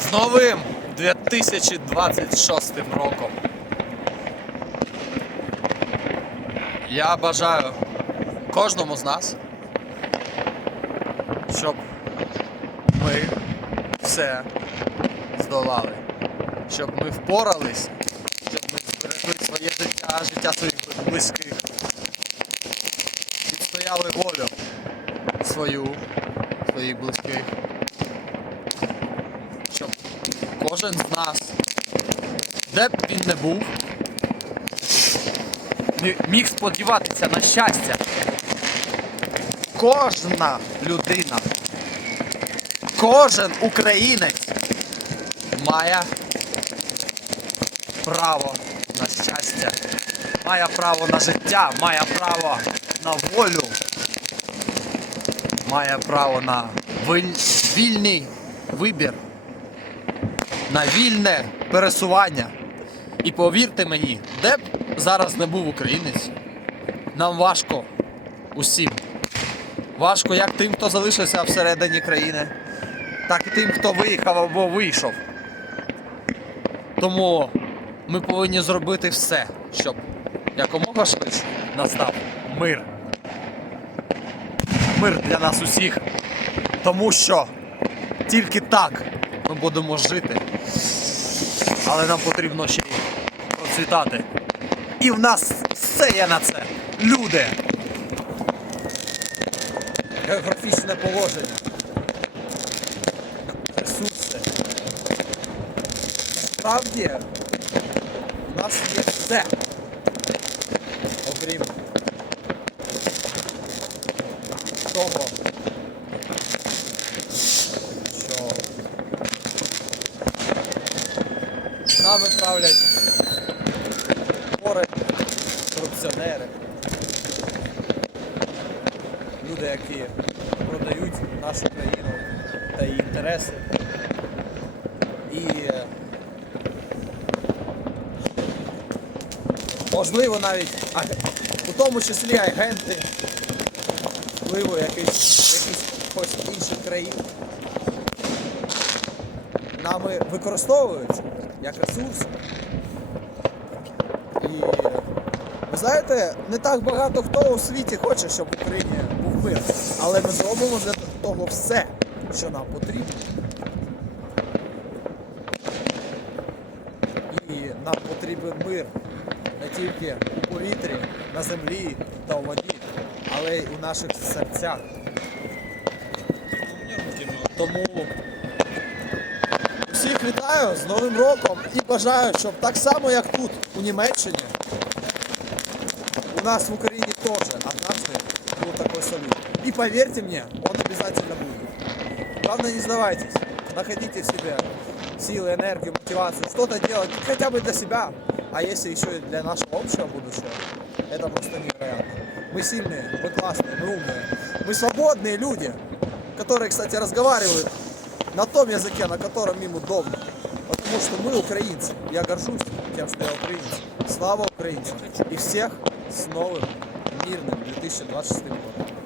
З новим 2026 роком. Я бажаю кожному з нас, щоб ми все здолали, щоб ми впорались, щоб ми зберегли своє життя, життя своїх близьких, відстояли волю свою, своїх близьких, щоб кожен з нас, де б він не був, міг сподіватися на щастя. Кожна людина, кожен українець має право на щастя, має право на життя, має право на волю, має право на вільний вибір, на вільне пересування. І повірте мені, де б зараз не був українець, нам важко усім. Важко як тим, хто залишився всередині країни, так і тим, хто виїхав або вийшов. Тому ми повинні зробити все, щоб якомога швидше настав мир. Мир для нас усіх. Тому що тільки так ми будемо жити. Але нам потрібно ще й процвітати. І в нас все є на це. Люди. Географічне положення. Ресурси. Насправді у нас є все. Того, що нами правлять гори, корупціонери, люди, які продають нашу країну та її інтереси. І можливо навіть у тому числі агенти впливу якихось якихось інших країн нами використовуються як ресурс. І ви знаєте, не так багато хто у світі хоче, щоб в Україні був мир. Але ми зробимо для того все, що нам потрібно. І нам потрібен мир не тільки у повітрі, на землі та у воді, але й у наших серцях. Тому всіх вітаю з Новим роком і бажаю, щоб так само, як тут, у Німеччині, у нас в Украине тоже однажды был такой салют. И поверьте мне, он обязательно будет. Главное, не сдавайтесь. Находите в себе силы, энергию, мотивацию, что-то делать хотя бы для себя, а если еще и для нашего общего будущего, это просто невероятно. Мы сильные, мы классные, мы умные, мы свободные люди, которые, кстати, разговаривают на том языке, на котором им удобно. Потому что мы украинцы. Я горжусь тем, что я украинец. Слава украинцам. И всех с новым мирным 2026 годом.